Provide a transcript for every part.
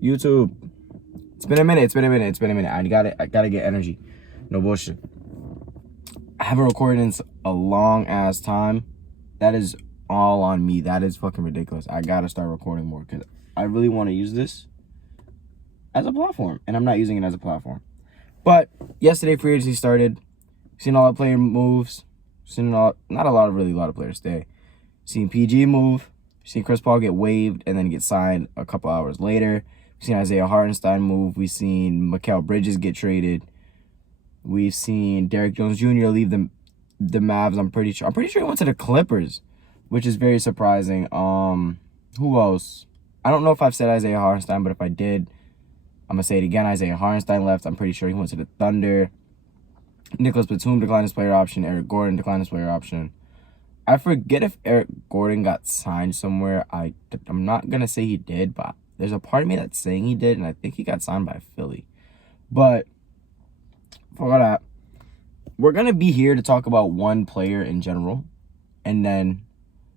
YouTube. It's been a minute. I gotta get energy. No bullshit. I haven't recorded in a long ass time. That is all on me. That is fucking ridiculous. I gotta start recording more because I really want to use this as a platform, and I'm not using it as a platform. But yesterday, free agency started. Seen a lot of player moves. Not a lot of players stay. Seen PG move. Seen Chris Paul get waived and then get signed a couple hours later. We've seen Isaiah Hartenstein move. We've seen Mikal Bridges get traded. We've seen Derrick Jones Jr. leave the Mavs. I'm pretty sure he went to the Clippers, which is very surprising. Who else? I don't know if I've said Isaiah Hartenstein, but if I did, I'm gonna say it again. Isaiah Hartenstein left. I'm pretty sure he went to the Thunder. Nicholas Batum declined his player option. Eric Gordon declined his player option. I forget if Eric Gordon got signed somewhere. I'm not going to say he did, but there's a part of me that's saying he did, and I think he got signed by Philly. But for that, we're going to be here to talk about one player in general, and then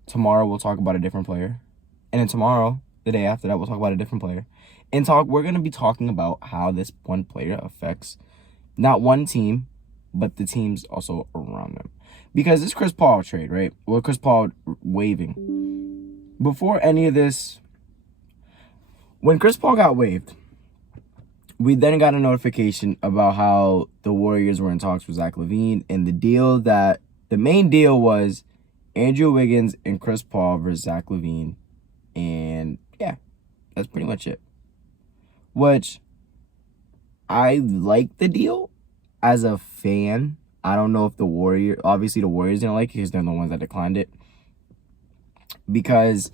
tomorrow we'll talk about a different player. And then tomorrow, the day after that, we'll talk about a different player. We're going to be talking about how this one player affects not one team, but the teams also around them. Because this Chris Paul trade, right? Well, Chris Paul waiving. Before any of this, when Chris Paul got waived, we then got a notification about how the Warriors were in talks with Zach LaVine, and the main deal was Andrew Wiggins and Chris Paul versus Zach LaVine. And yeah, that's pretty much it. Which I like the deal as a fan. I don't know if obviously the Warriors didn't like it because they're the ones that declined it. Because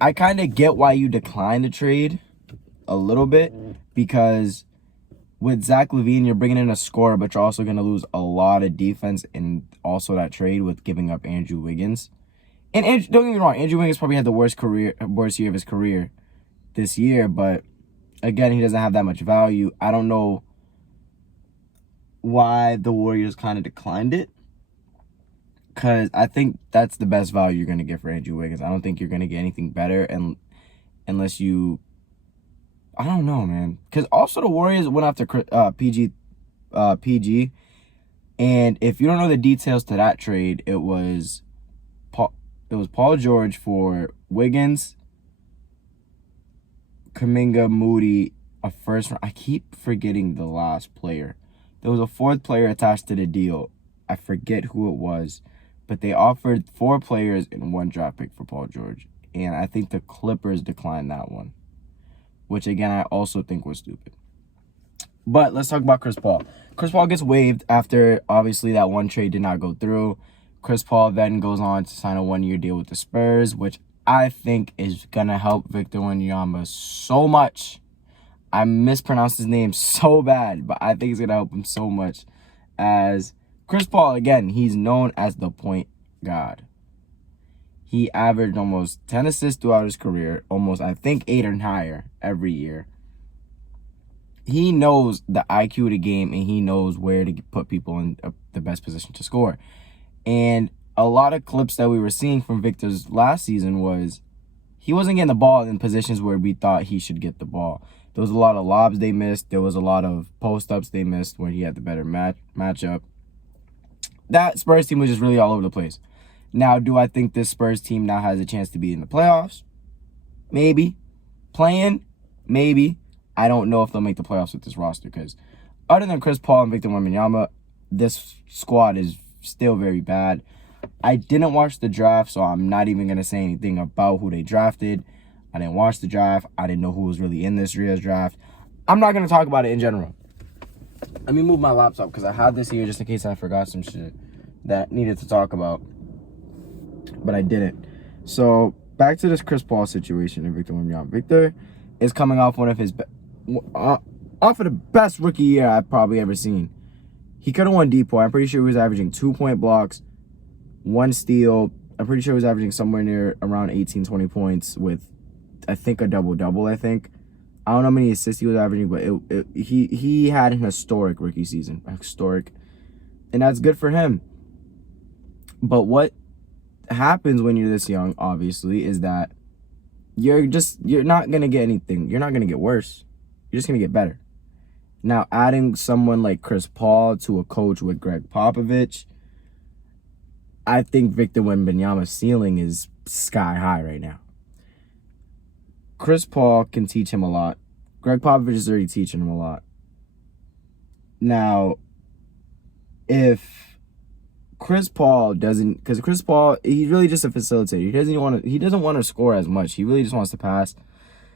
I kind of get why you declined the trade a little bit. Because with Zach LaVine, you're bringing in a scorer, but you're also going to lose a lot of defense in also that trade with giving up Andrew Wiggins. And don't get me wrong, Andrew Wiggins probably had the worst year of his career this year. But again, he doesn't have that much value. I don't know why the Warriors kind of declined it, because I think that's the best value you're going to get for Andrew Wiggins. I don't think you're going to get anything better unless you, I don't know, man. Because also the Warriors went after PG, and if you don't know the details to that trade, it was Paul George for Wiggins, Kuminga, Moody, a first round. I keep forgetting the last player. There was a fourth player attached to the deal. I forget who it was, but they offered 4 players and 1 draft pick for Paul George. And I think the Clippers declined that one, which again, I also think was stupid. But let's talk about Chris Paul. Chris Paul gets waived after obviously that one trade did not go through. Chris Paul then goes on to sign a 1-year deal with the Spurs, which I think is going to help Victor Wembanyama so much. I mispronounced his name so bad, but I think it's going to help him so much. As Chris Paul, again, he's known as the point guard. He averaged almost 10 assists throughout his career, almost, I think, 8 or higher every year. He knows the IQ of the game, and he knows where to put people in the best position to score. And a lot of clips that we were seeing from Victor's last season was he wasn't getting the ball in positions where we thought he should get the ball. There was a lot of lobs they missed. There was a lot of post-ups they missed when he had the better matchup. That Spurs team was just really all over the place. Now, do I think this Spurs team now has a chance to be in the playoffs? Maybe. Playing? Maybe. I don't know if they'll make the playoffs with this roster because other than Chris Paul and Victor Wembanyama, this squad is still very bad. I didn't watch the draft, so I'm not even going to say anything about who they drafted. I didn't watch the draft. I didn't know who was really in this year's draft. I'm not going to talk about it in general. Let me move my laptop because I had this here just in case I forgot some shit that needed to talk about. But I didn't. So, back to this Chris Paul situation and Victor Wembanyama. Victor is coming off one of his off of the best rookie year I've probably ever seen. He could have won DPOY. I'm pretty sure he was averaging 2-point blocks, 1 steal. I'm pretty sure he was averaging somewhere near around 18, 20 points with, I think, a double-double, I think. I don't know how many assists he was averaging, but he had an historic rookie season. Historic. And that's good for him. But what happens when you're this young, obviously, is that you're not gonna get anything. You're not gonna get worse. You're just gonna get better. Now, adding someone like Chris Paul to a coach with Greg Popovich, I think Victor Wembanyama's ceiling is sky high right now. Chris Paul can teach him a lot. Greg Popovich is already teaching him a lot. Now, if Chris Paul doesn't, because Chris Paul, he's really just a facilitator. He doesn't want to score as much. He really just wants to pass.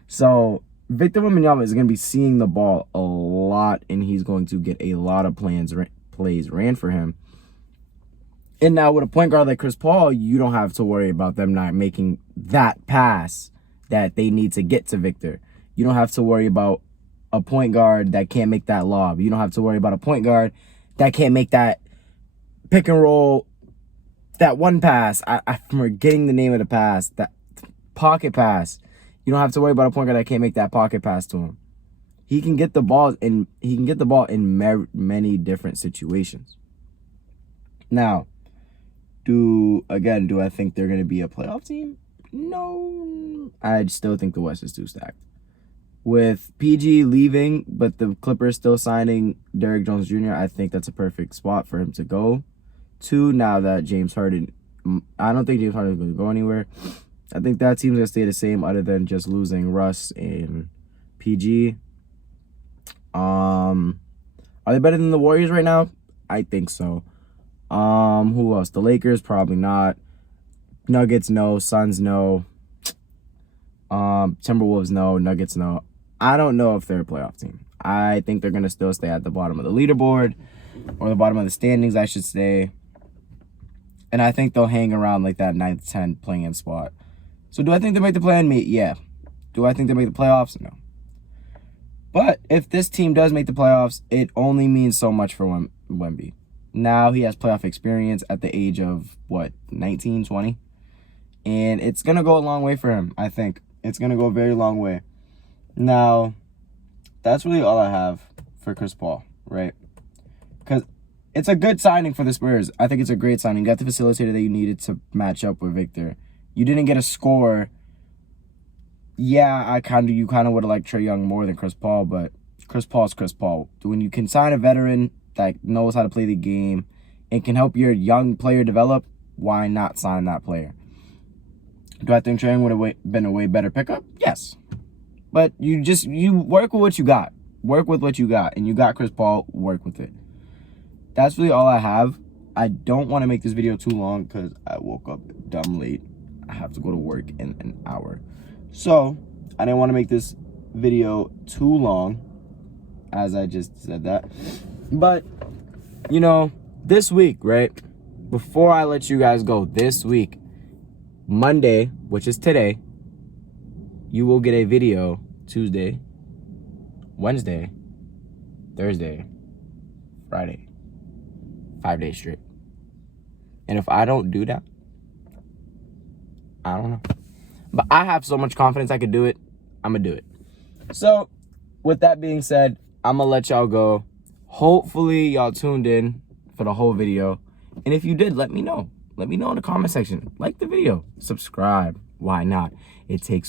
So Victor Wembanyama is going to be seeing the ball a lot, and he's going to get a lot of plays ran for him. And now with a point guard like Chris Paul, you don't have to worry about them not making that pass that they need to get to Victor. You don't have to worry about a point guard that can't make that lob. You don't have to worry about a point guard that can't make that pick and roll, that one pass. I'm forgetting the name of the pass, that pocket pass. You don't have to worry about a point guard that can't make that pocket pass to him. He can get the ball in many different situations. Now, do I think they're going to be a playoff team? No. I still think the West is too stacked. With PG leaving, but the Clippers still signing Derrick Jones Jr., I think that's a perfect spot for him to go to now that James Harden... I don't think James Harden is going to go anywhere. I think that team's going to stay the same other than just losing Russ and PG. Are they better than the Warriors right now? I think so. Who else? The Lakers, probably not. Nuggets, no. Suns, no. Timberwolves, no. Nuggets, no. I don't know if they're a playoff team. I think they're going to still stay at the bottom of the leaderboard, or the bottom of the standings, I should say. And I think they'll hang around like that 9th, 10th play-in spot. So do I think they make the play-in? Yeah. Do I think they make the playoffs? No. But if this team does make the playoffs, it only means so much for Wemby. Now he has playoff experience at the age of, 19, 20? And it's going to go a long way for him, I think. It's going to go a very long way. Now, that's really all I have for Chris Paul, right? Because it's a good signing for the Spurs. I think it's a great signing. You got the facilitator that you needed to match up with Victor. You didn't get a score. Yeah, you kind of would have liked Trae Young more than Chris Paul, but Chris Paul's Chris Paul. When you can sign a veteran that knows how to play the game and can help your young player develop, why not sign that player? Do I think Trae Young would have been a way better pickup? Yes. But you work with what you got. Work with what you got. And you got Chris Paul, work with it. That's really all I have. I don't want to make this video too long because I woke up dumb late. I have to go to work in an hour. So, I didn't want to make this video too long, as I just said that. But, this week, right? Before I let you guys go, this week, Monday, which is today, you will get a video Tuesday, Wednesday, Thursday, Friday. 5 days straight. And if I don't do that, I don't know. But I have so much confidence I could do it. I'm going to do it. So, with that being said, I'm going to let y'all go. Hopefully, y'all tuned in for the whole video. And if you did, let me know. Let me know in the comment section. Like the video. Subscribe. Why not? It takes